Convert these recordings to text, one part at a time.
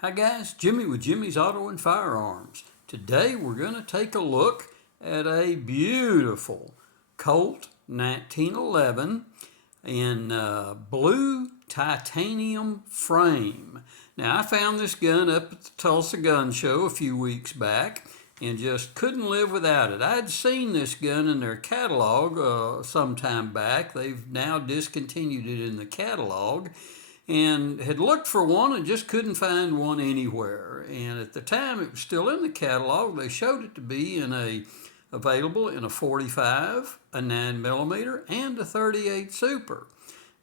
Hi guys, Jimmy with Jimmy's Auto and Firearms. Today we're going to take a look at a beautiful Colt 1911 in blue titanium frame. Now I found this gun up at the Tulsa Gun Show a few weeks back and just couldn't live without it. I'd seen this gun in their catalog some time back. They've now discontinued it in the catalog, and had looked for one and just couldn't find one anywhere. And at the time it was still in the catalog, they showed it to be available in a 45, a 9mm, and a 38 Super.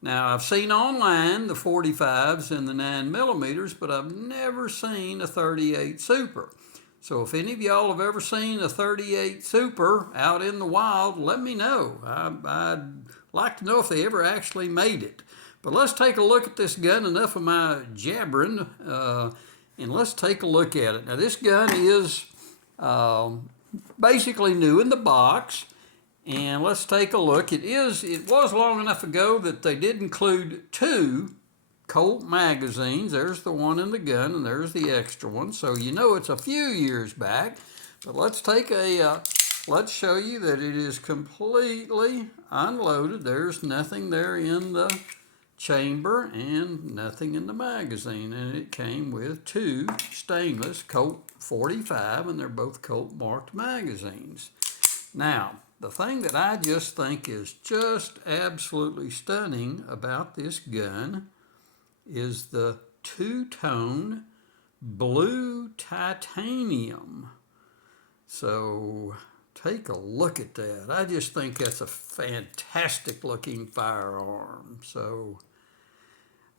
Now I've seen online the 45s and the 9mm, but I've never seen a 38 Super. So if any of y'all have ever seen a 38 Super out in the wild, let me know. I'd like to know if they ever actually made it. But let's take a look at this gun. Enough of my jabbering, and let's take a look at it. Now this gun is basically new in the box, and let's take a look. It was long enough ago that they did include two Colt magazines. There's the one in the gun, and there's the extra one, so you know it's a few years back. But let's take let's show you that it is completely unloaded. There's nothing there in the chamber and nothing in the magazine, and it came with two stainless Colt 45, and they're both Colt marked magazines. Now the thing that I just think is just absolutely stunning about this gun is the two-tone blue titanium. So take a look at that. I just think that's a fantastic looking firearm. So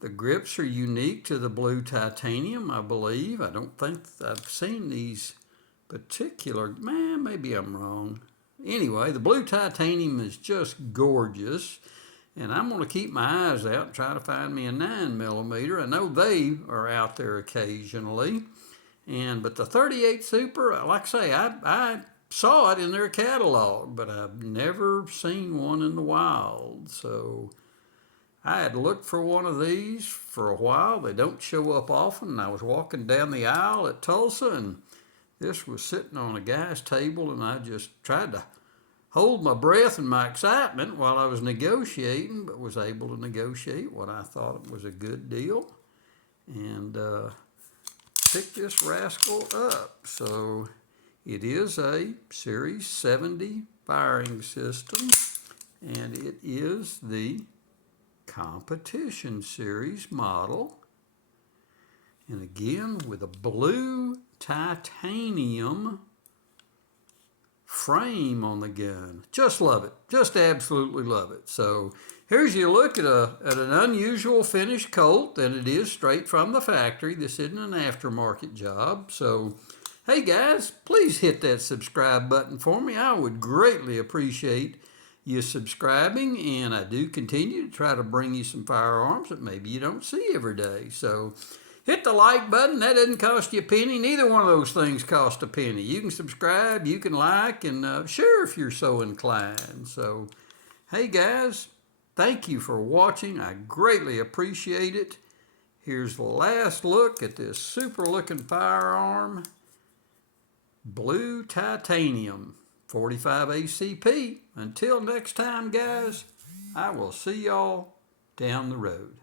the grips are unique to the blue titanium, I believe. I don't think I've seen these particular, maybe I'm wrong. Anyway, the blue titanium is just gorgeous, and I'm going to keep my eyes out and try to find me a 9mm. I know they are out there occasionally. But the 38 Super, like I say, I saw it in their catalog, but I've never seen one in the wild. So I had looked for one of these for a while. They don't show up often. And I was walking down the aisle at Tulsa, and this was sitting on a guy's table, and I just tried to hold my breath and my excitement while I was negotiating, but was able to negotiate what I thought was a good deal, and pick this rascal up. So it is a Series 70 firing system, and it is the Competition Series model. And again, with a blue titanium frame on the gun. Just love it. Just absolutely love it. So here's your look at an unusual finished Colt, and it is straight from the factory. This isn't an aftermarket job. So hey guys, please hit that subscribe button for me. I would greatly appreciate you subscribing, and I do continue to try to bring you some firearms that maybe you don't see every day. So hit the like button. That doesn't cost you a penny. Neither one of those things cost a penny. You can subscribe, you can like, and share if you're so inclined. So hey guys, thank you for watching. I greatly appreciate it. Here's the last look at this super looking firearm. Blue titanium 45 ACP. Until next time guys, I will see y'all down the road.